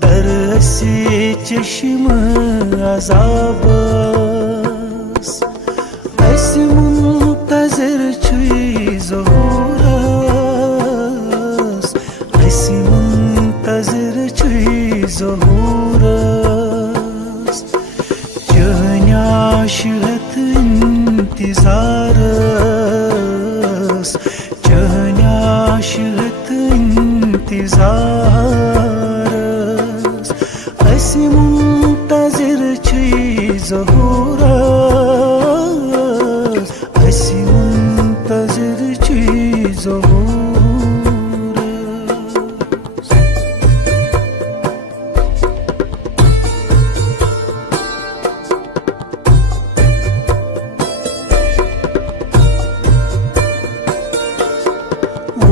درسی چشم عذابس اس منتظر چی ظهورس اس منتظر چی ظهورس چهنی عاشقت انتظارس چهنی عاشقت انتظارس اس منتظر چی ظهورس اس منتظر چی ظهورس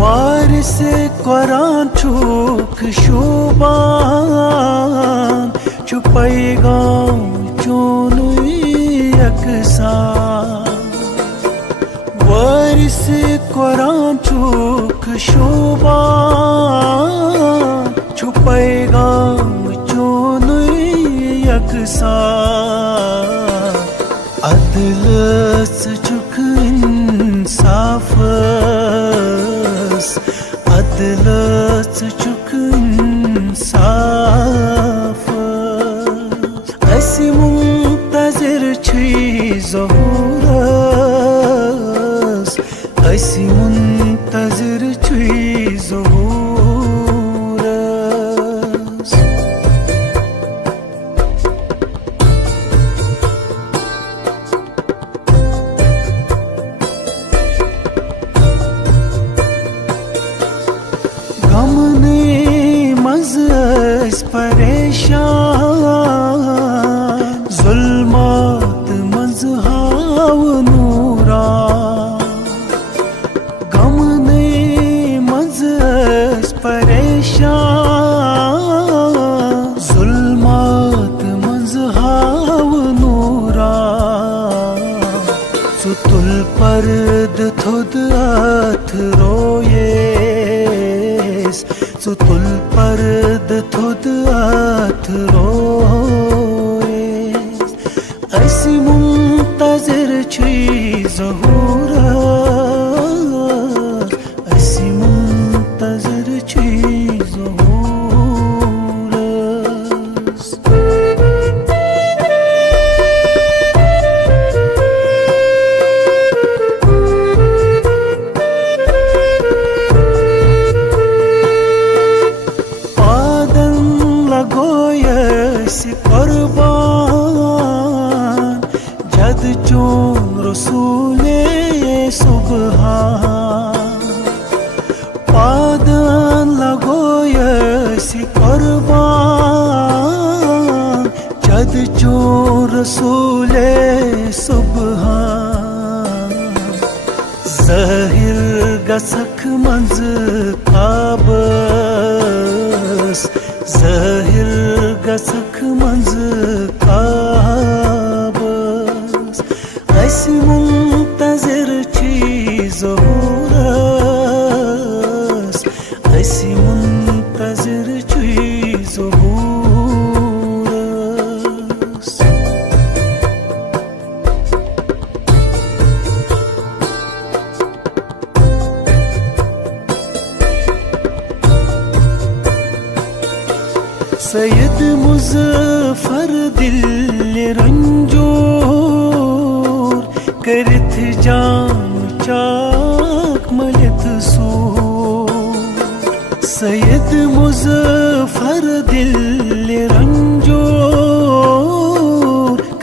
वारिस कुरान छुक शोबान छु पैगाम चोनुई यकसान वारिस कुरान छुक शोबान छु पैगाम चोनुई यकसान अदल छुक इंसाफ अदल छुक इंसाफ अस मुंतज़िर छी ज़हूरस अस मुंतज़िर छी ज़हूरस गमने मज़ परेशान ज़ुल्मात मज़ हाव नूरा गमने मज़ परेशान ज़ुल्मात मज़ हाव नूरा सुतुल पर्द थुद अथ रोये सुतुल पर्द थुद अथ रोयेस अस मुंतज़िर छी ज़हूरस अस मुंतज़िर छी ज़हूरस कुर्बान जद चों रसूले सुबहान पादन लगोयसी कुर्बान जद चों रसूले सुबहान ज़ाहिर गसक मंज काबस ज़ाहिर गसक मंज काबस अस मुंतज़िर छी ज़हूरस अस मुंतज़िर छी ज़हूरस सैयद मुज़फ़्फ़र दिल रंजोर करथ जाम चाक मलत सूर सैयद मुज़फ़्फ़र दिल रंजोर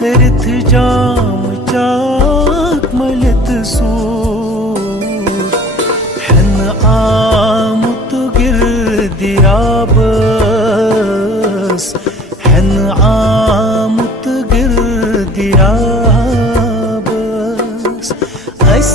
करथ जाम चाक मलत सूर हन आमुत गिरदियाबस हन आमुत गिरदियाबस अस